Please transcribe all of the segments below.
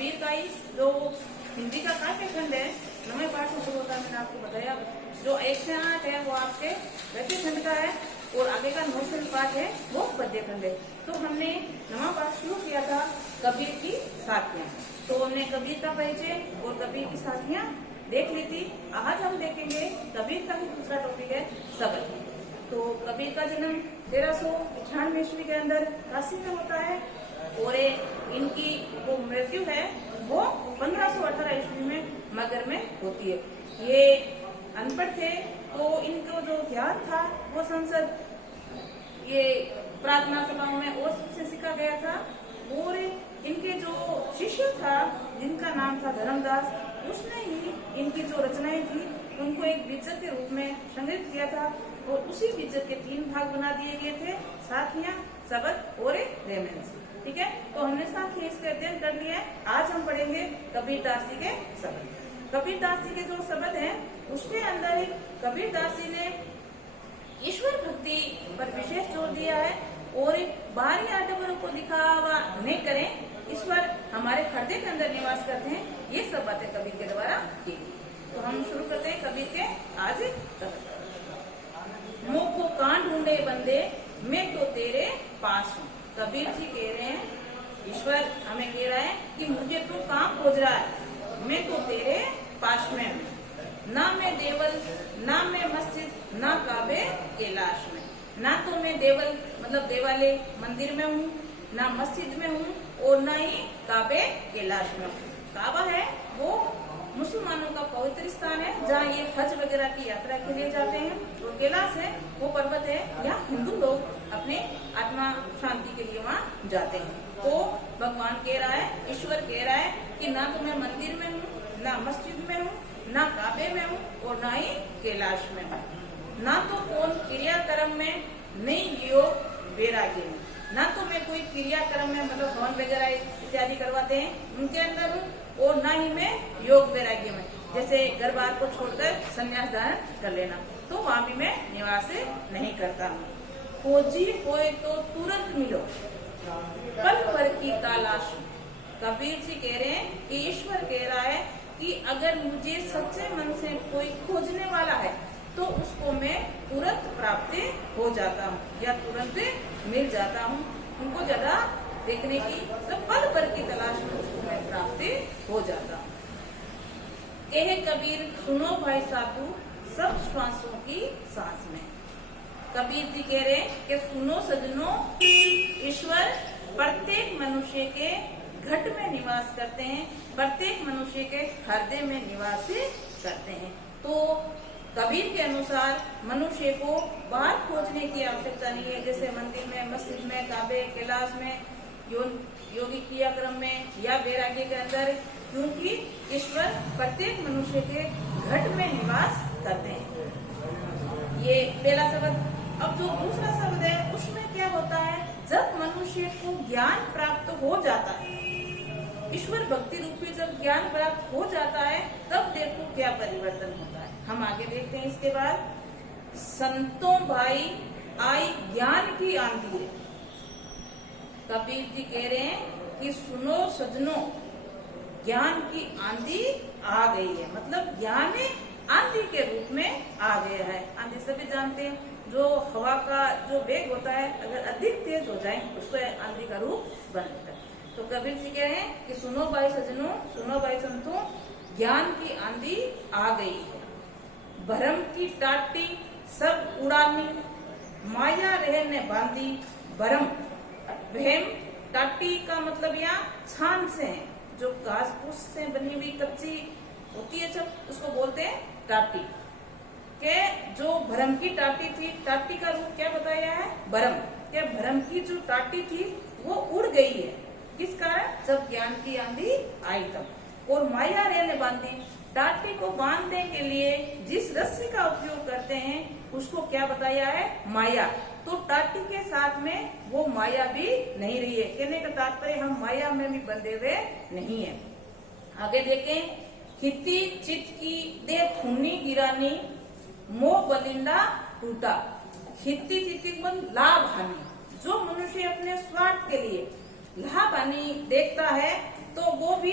कबीर का ही जो हिंदी का काव्य खंड है नवे पाठ में शुरू होता है, मैंने आपको बताया। जो 1 से 8 है वो आपके गद्य खंड का है और आगे का 9 से पाठ है वो पद्य खंड है। तो हमने नवा पाठ शुरू किया था कबीर की साथियां। तो हमने कबीर का परिचय और कबीर की साथियां देख ली थी। आज हम देखेंगे कबीर का ही दूसरा टॉपिक है शब्द। तो कबीर का जन्म 1398 ईस्वी के अंदर काशी में होता है और इनकी वो मृत्यु है वो 1518 ईस्वी में मगर में होती है। ये अनपढ़ थे तो इनको जो ज्ञान था वो संसद ये प्रार्थना सभाओं में और सबसे सीखा गया था। और इनके जो शिष्य था जिनका नाम था धर्मदास, उसने ही इनकी जो रचनाएं थी उनको एक बीजक के रूप में संग्रहित किया था और उसी बीजक के 3 भाग बना दिए गए थे, साखियां, शब्द और रेमेंस। ठीक है, तो हमने साखी इसके अध्ययन कर लिया है। आज हम पढ़ेंगे कबीरदास जी के शब्द। कबीरदास जी के जो शब्द हैं उसके अंदर ही कबीरदास जी ने ईश्वर भक्ति पर विशेष जोर दिया है और बाहरी आडंबरों को दिखावा नहीं करें, ईश्वर हमारे हृदय के अंदर निवास करते हैं, ये सब बातें कबीर के द्वारा की। तो हम शुरू करते हैं कबीर के आज शब्द। मुँह को कान ढूंढे बंदे मैं तो तेरे पास हूँ। कबीर जी कह रहे हैं, ईश्वर हमें कह रहा है कि मुझे तू कहाँ खोज रहा है, मैं तो तेरे पास में हूँ। ना मैं देवल, ना मैं मस्जिद, ना काबे कैलाश में। ना तो मैं देवल मतलब देवालय मंदिर में हूँ, ना मस्जिद में हूँ और ना ही काबे कैलाश में हूँ। काबा है वो मुसलमानों का पवित्र स्थान है जहाँ ये हज वगैरह की यात्रा के लिए जाते हैं और कैलाश है वो पर्वत है यहाँ हिंदू लोग अपने आत्मा शांति के लिए वहाँ जाते हैं। तो भगवान कह रहा है, ईश्वर कह रहा है कि ना तो मैं मंदिर में हूँ, ना मस्जिद में हूँ, ना काबे में हूँ और ना ही कैलाश में हूँ। ना तो कौन क्रियाक्रम में नहीं योग वैराग्य में। ना तो मैं कोई क्रियाक्रम में मतलब हवन वगैरह इत्यादि करवाते हैं उनके अंदर हूँ और ना ही मैं योग वैराग्य में, जैसे घर बार को छोड़कर संन्यास धारण कर लेना, तो वहाँ भी मैं निवास नहीं करता हूँ। खोजी होए तो तुरंत मिलो पल भर की तलाश। कबीर जी कह रहे हैं कि ईश्वर कह रहा है कि अगर मुझे सच्चे मन से कोई खोजने वाला है तो उसको मैं तुरंत प्राप्त हो जाता हूँ या तुरंत मिल जाता हूँ। उनको ज्यादा देखने की तो पल भर की तलाश में उसको मैं प्राप्त हो जाता हूँ। कहे कबीर सुनो भाई साधु सब श्वासों की सांस में। कबीर जी कह रहे हैं कि सुनो सजनों, ईश्वर प्रत्येक मनुष्य के घट में निवास करते हैं, प्रत्येक मनुष्य के हृदय में निवास करते हैं। तो कबीर के अनुसार मनुष्य को बाहर खोजने की आवश्यकता नहीं है, जैसे मंदिर में, मस्जिद में, काबे कैलाश में, योगी क्रियाक्रम में या वैराग्य के अंदर, क्योंकि ईश्वर प्रत्येक मनुष्य के घट में निवास करते हैं। ये पहला शब्द। अब जो दूसरा शब्द है उसमें क्या होता है, जब मनुष्य को ज्ञान प्राप्त हो जाता है, ईश्वर भक्ति रूपी जब ज्ञान प्राप्त हो जाता है तब देखो क्या परिवर्तन होता है। हम आगे देखते हैं इसके बाद। संतों भाई आई ज्ञान की आंधी। कबीर जी कह रहे हैं कि सुनो सजनों, ज्ञान की आंधी आ गई है, मतलब ज्ञान आंधी के रूप में आ गया है। आंधी सभी जानते हैं, जो हवा का जो वेग होता है अगर अधिक तेज हो जाए उसको आंधी का रूप बनता है। तो कबीर जी कह रहे हैं कि सुनो भाई सजनों, सुनो भाई संतों, ज्ञान की आंधी आ गई है। भरम की टाटी सब उड़ानी, माया रहने बांधी भरम। वहम टाटी का मतलब यहाँ छान से है, जो घास फूस से बनी हुई कच्ची होती है जब, उसको बोलते हैं टाटी। के जो भरम की टाटी थी, टाटी का रूप क्या बताया है, भरम। के भरम की जो टाटी थी वो उड़ गई है, किस कारण, जब ज्ञान की आंधी आई तब। और माया रहने बांधी, टाटी को बांधने के लिए जिस रस्सी का उपयोग करते हैं उसको क्या बताया है, माया। तो टाटी के साथ में वो माया भी नहीं रही है। कहने का तात्पर्य हम माया में भी बंधे हुए नहीं है। आगे देखें। हिती चित की दे खूनी गिरानी, मोह बलिंदा टूटा। हिती चित्ती लाभ हानि, जो मनुष्य अपने स्वार्थ के लिए लाभ हानि देखता है तो वो भी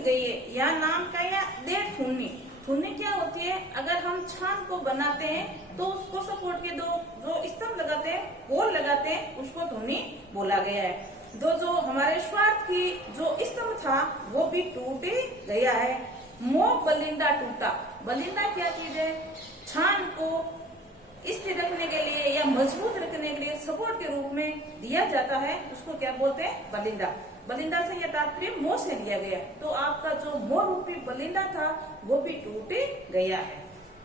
टूट गई है। यहाँ नाम क्या है? दे ठुन्नी। ठुन्नी क्या होती है? अगर हम छान को बनाते हैं तो उसको सपोर्ट के दो जो स्तंभ लगाते हैं, पोल लगाते हैं, उसको ठुन्नी बोला गया है। जो हमारे स्वार्थ की जो स्तंभ था वो भी टूट गया है। मोह बलिंदा टूटा। बलिंदा क्या चीज है? छान को स्थिर रखने के लिए या मजबूत रखने के लिए सपोर्ट के रूप में दिया जाता है, उसको क्या बोलते हैं? बलिंदा। बलिंदा से यह तात्पर्य मोह से लिया गया। तो आपका जो मोह रूपी बलिंदा था वो भी टूट गया है।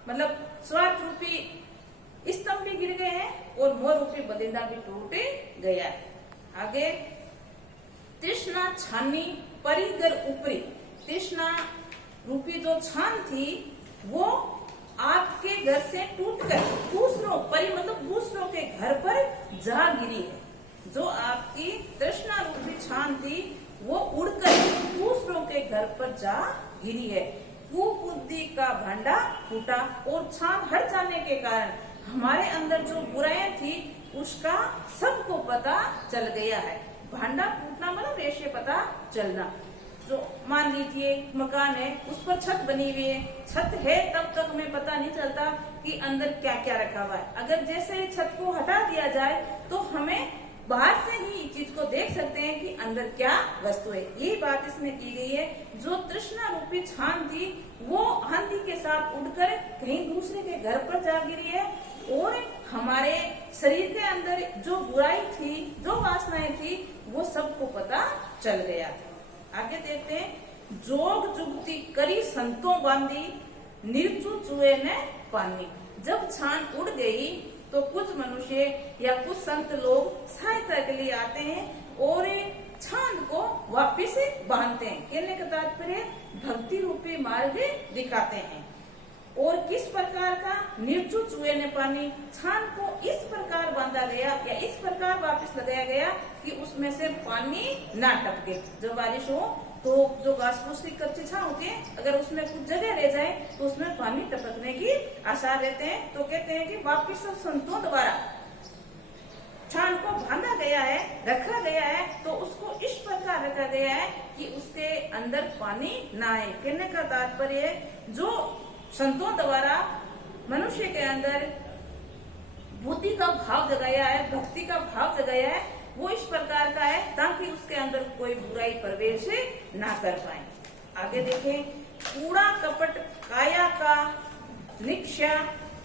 मतलब स्वार्थ रूपी स्तंभ भी गिर गए हैं और मोह रूपी बलिंदा भी टूट गया है। आगे, तृष्णा छानी परिगर ऊपरी। तृष्णा रूपी जो छान थी वो आपके घर से टूटकर दूसरों मतलब दूसरों के घर पर जा गिरी है। जो आपकी तृष्णा रूपी छान थी वो उड़कर दूसरों के घर पर जा गिरी है। कुबुद्धि का भांडा फूटा। और छान हट जाने के कारण हमारे अंदर जो बुराइयां थी उसका सबको पता चल गया है। भांडा फूटना मतलब ऐसे पता चलना। जो मान लीजिए मकान है, उस पर छत बनी हुई है, छत है तब तक हमें पता नहीं चलता कि अंदर क्या क्या रखा हुआ है। अगर जैसे छत को हटा दिया जाए तो हमें बाहर से ही चीज को देख सकते हैं कि अंदर क्या वस्तु है। यही बात इसमें की गई है। जो तृष्णा रूपी छान थी वो आंधी के साथ उड़कर कहीं दूसरे के घर पर जा गिरी है और हमारे शरीर के अंदर जो बुराई थी, जो वासनाएं थी, वो सबको पता चल गया था। आगे देखते हैं, जोग जुगती करी संतों बांधी, निर्चु चुए ने पानी। जब छान उड़ गई तो कुछ मनुष्य या कुछ संत लोग सहायता के लिए आते हैं और छान को वापिस बांधते हैं। कहने का तात्पर्य भक्ति रूपी मार्ग दिखाते हैं। और किस प्रकार का? निर्चु चुए ने पानी। छान को इस प्रकार बांधा गया या इस प्रकार वापस लगाया गया कि उसमें से पानी ना टपके। जब बारिश हो तो जो घास फूस की कच्ची छान होती है, अगर उसमें कुछ जगह रह जाए तो उसमें पानी टपकने की आसार रहते हैं। तो कहते हैं कि वापिस संतों द्वारा छान को बांधा गया है, रखा गया है, तो उसको इस प्रकार रखा गया है कि उसके अंदर पानी ना आए। कहने का तात्पर्य जो संतों द्वारा मनुष्य के अंदर बुद्धि का भाव जगाया है, भक्ति का भाव जगाया है, वो इस प्रकार का है ताकि उसके अंदर कोई बुराई प्रवेश ना कर पाए। आगे देखें, कूड़ा कपट काया का निक्षा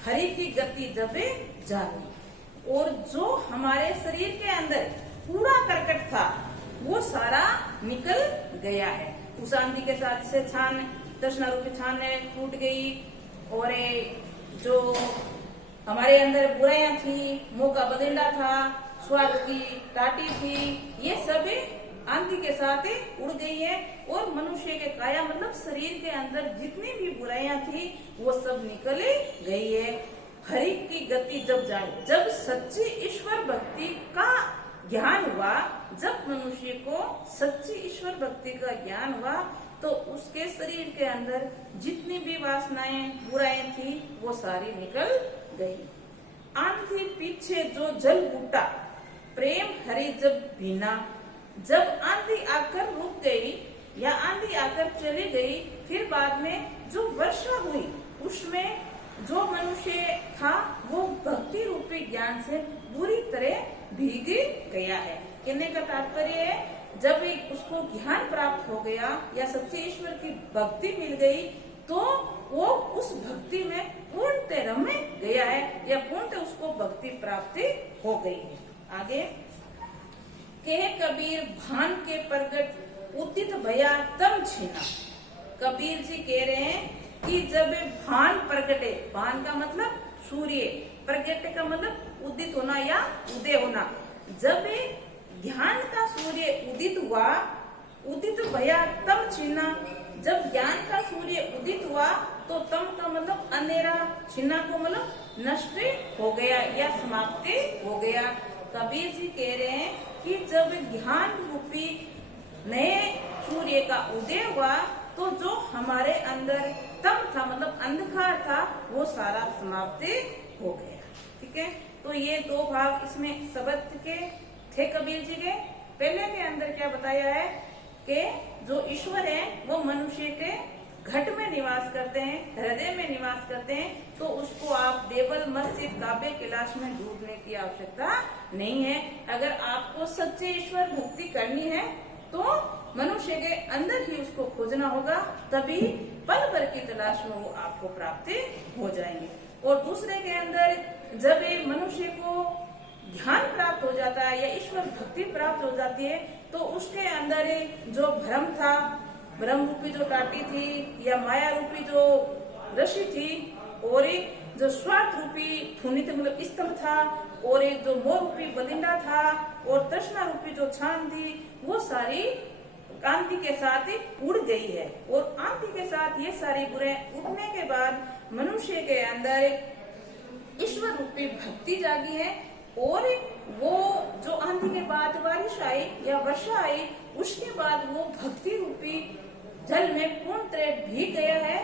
हरि की गति जबे जानी। और जो हमारे शरीर के अंदर कूड़ा करकट था वो सारा निकल गया है। उस आंधी के साथ से छान, तृष्णा रूपी छान टूट गई और जो हमारे अंदर बुराइयां थी, मोह का बलिंदा था, स्वार्थ की टाटी थी, ये सब आंधी के साथ उड़ गई है। और मनुष्य के काया मतलब शरीर के अंदर जितनी भी बुराइयां थी वो सब निकल गई है। हरि की गति जब जाए, जब सच्ची ईश्वर भक्ति का ज्ञान हुआ, जब मनुष्य को सच्ची ईश्वर भक्ति का ज्ञान हुआ तो उसके शरीर के अंदर जितनी भी वासनाएं, बुराइयां थी वो सारी निकल गई। आंधी पीछे जो जल बूटा, प्रेम हरि जब भीना। जब आंधी आकर रुक गई या आंधी आकर चली गई, फिर बाद में जो वर्षा हुई उसमें जो मनुष्य था वो भक्ति रूपी ज्ञान से बुरी तरह भीग गया है। कहने का तात्पर्य है जब उसको ज्ञान प्राप्त हो गया या सच्चे ईश्वर की भक्ति मिल गई तो वो उस भक्ति में पूर्णतः रम गया है या पूर्णतः उसको भक्ति प्राप्ति हो गई है। आगे, कहे कबीर भान के प्रगट उदित भया तम छीना। कबीर जी कह रहे हैं कि जब भान प्रगटे, भान का मतलब सूर्य, प्रगटे का मतलब उदित होना या उदय होना। जब ज्ञान का सूर्य उदित हुआ, उदित भया तम छीना। जब ज्ञान का सूर्य उदित हुआ तो तम का मतलब अंधेरा, छीना को मतलब नष्ट हो गया या समाप्ति हो गया। कबीर जी कह रहे हैं कि जब ज्ञान रूपी नए सूर्य का उदय हुआ तो जो हमारे अंदर तम था मतलब अंधकार था वो सारा समाप्त हो गया। ठीक है, तो ये दो भाग इसमें शब्द के थे कबीर जी के। पहले के अंदर क्या बताया है कि जो ईश्वर है वो मनुष्य के घट में निवास करते हैं, हृदय में निवास करते हैं, तो उसको आप देवल, मस्जिद, काबे, कैलाश में ढूंढने की आवश्यकता नहीं है। अगर आपको सच्चे ईश्वर भक्ति करनी है तो मनुष्य के अंदर ही उसको खोजना होगा, तभी पल भर की तलाश में वो आपको प्राप्त हो जाएंगे। और दूसरे के अंदर जब एक मनुष्य को ज्ञान प्राप्त हो जाता है या ईश्वर भक्ति प्राप्त हो जाती है, तो उसके अंदर जो भ्रम था, भ्रम रूपी जो टाटी थी या माया रूपी जो रस्सी थी, और एक जो स्वार्थ रूपी फुनित मतलब स्तंभ था, और एक जो मोह रूपी बलिंदा था, और तृष्णा रूपी जो छान थी, वो सारी कांति के साथ उड़ गई है। और आंति के साथ ये सारी बुरे उड़ने के बाद मनुष्य के अंदर ईश्वर रूपी भक्ति जागी है, और वो जो आंधी के बाद बारिश आई या वर्षा आई, उसके बाद वो भक्ति रूपी जल में पूर्ण तरह भीग गया है,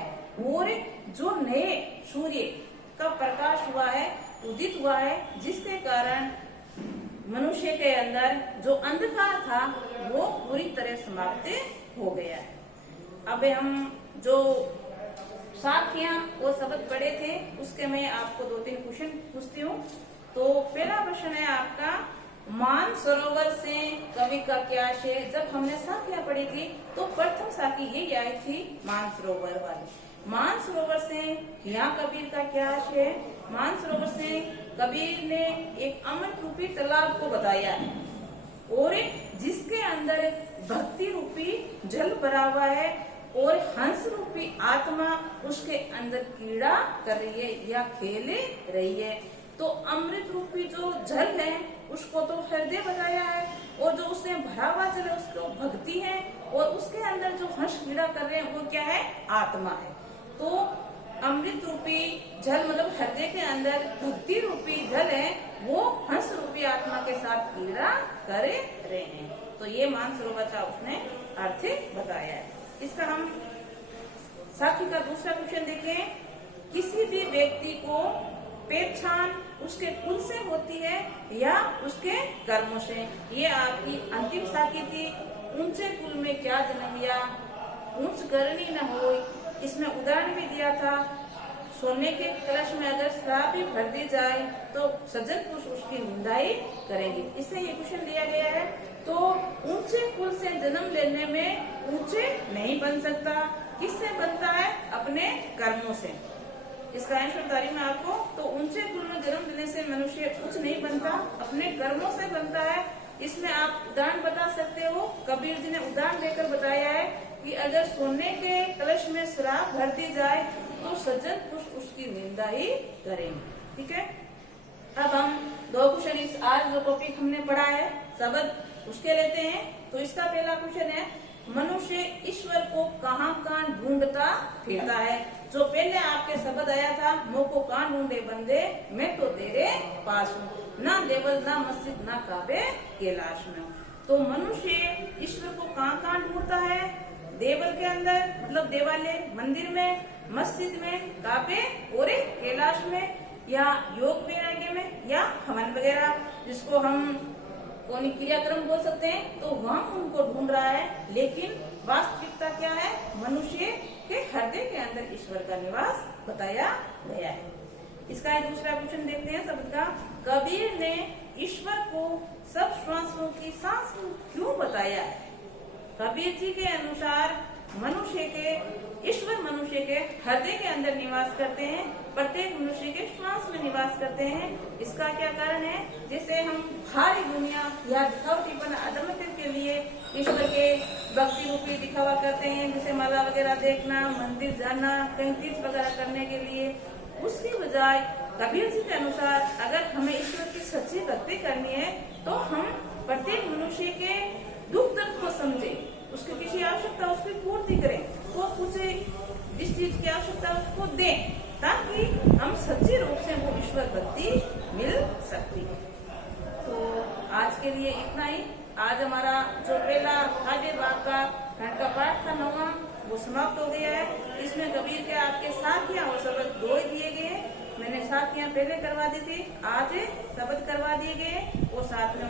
और जो नए सूर्य का प्रकाश हुआ है, उदित हुआ है, जिसके कारण मनुष्य के अंदर जो अंधकार था वो पूरी तरह समाप्त हो गया है। अब हम जो साखियां वो शब्द पढ़े थे, उसके मैं आपको 2-3 क्वेश्चन पूछती हूँ। तो पहला प्रश्न है आपका, मान सरोवर से कवि का क्या आशय। जब हमने साखियां पढ़ी थी तो प्रथम साखी यही आई थी, मान सरोवर वाली। मान सरोवर से यहाँ कबीर का क्या आशय है। मान सरोवर से कबीर ने एक अमृत रूपी तालाब को बताया है, और जिसके अंदर भक्ति रूपी जल भरा हुआ है, और हंस रूपी आत्मा उसके अंदर कीड़ा कर रही है या खेले रही है। तो अमृत रूपी जो जल है उसको तो हृदय बताया है, और जो उससे भरा हुआ जल है उसको भक्ति है, और उसके अंदर जो हंस कीड़ा कर रहे हैं वो क्या है, आत्मा है। तो अमृत रूपी जल मतलब हृदय के अंदर भक्ति रूपी जल है, वो हंस रूपी आत्मा के साथ कीड़ा कर रहे हैं। तो ये मान सरोवर का उसने अर्थ बताया है। इसका हम साखी का दूसरा क्वेश्चन देखें, किसी भी व्यक्ति को पहचान उसके कुल से होती है या उसके कर्मों से। ये आपकी अंतिम साखी थी। ऊंचे कुल में क्या जन्म लिया, ऊंच करनी न हो। इसमें उदाहरण भी दिया था, सोने के कलश में अगर शराब भी भर दी जाए तो सज्जन पुरुष उसकी निंदाई करेंगे। इससे ये क्वेश्चन दिया गया है। तो ऊंचे कुल से जन्म लेने में ऊंचे नहीं बन सकता। किससे बनता है, अपने कर्मों से। इसका आंसर बता रही मैं आपको। तो ऊंचे कुल में जन्म लेने से मनुष्य उच्च नहीं बनता, अपने कर्मों से बनता है। इसमें आप उदाहरण बता सकते हो। कबीर जी ने उदाहरण देकर बताया है कि अगर सोने के कलश में शराब भर दी जाए तो सज्जन पुरुष उसकी निंदा ही करेंगे। ठीक है। अब हम 2 क्वेश्चन आज जो टॉपिक हमने पढ़ा है शब्द उसके लेते हैं। तो इसका पहला क्वेश्चन है, मनुष्य ईश्वर को कहाँ कहाँ ढूंढता फिरता है। जो पहले आपके शब्द आया था, मुँह को कहाँ ढूंढे बंदे, मैं तो तेरे पास हूँ, ना देवल ना मस्जिद ना काबे कैलाश में हूँ। तो मनुष्य ईश्वर को कहाँ कहाँ ढूंढता है, देवल के अंदर मतलब देवालय मंदिर में, मस्जिद में, काबे और कैलाश में, या योग वैराग्य में, या हवन वगैरह जिसको हम कौन क्रियाक्रम बोल सकते हैं, तो वहाँ उनको ढूंढ रहा है। लेकिन वास्तविकता क्या है, मनुष्य के हृदय के अंदर ईश्वर का निवास बताया गया है। इसका दूसरा क्वेश्चन देखते हैं शब्द का, कबीर ने ईश्वर को सब श्वासों की सांस क्यों बताया है। कबीर जी के अनुसार ईश्वर मनुष्य के हृदय के अंदर निवास करते हैं, प्रत्येक मनुष्य के श्वास में निवास करते हैं। इसका क्या कारण है, जैसे हम भारी दुनिया या दिखावटीपन अधर्मता के लिए ईश्वर के भक्ति रूपी दिखावा करते हैं, जैसे माला वगैरह देखना, मंदिर जाना, कहीं तीर्थ वगैरह करने के लिए, उसकी बजाय कबीर जी के अनुसार अगर हमें ईश्वर की सच्ची भक्ति करनी है तो हम प्रत्येक मनुष्य के दुख दर्द को समझे, उसकी किसी आवश्यकता उसकी पूर्ति करें, वो कुछ जिस चीज की आवश्यकता उसको दें, ताकि हम सच्चे रूप से वो ईश्वर भक्ति मिल सकती है। तो आज के लिए इतना ही। आज हमारा जो पहला काव्य भाग का खंड का पाठ था 9वां, वो समाप्त हो गया है। इसमें कबीर के आपके साखियां और शब्द 2 ही दिए गए। मैंने साखियां पहले करवा दी थी, आज शब्द करवा दिए गए और साथ में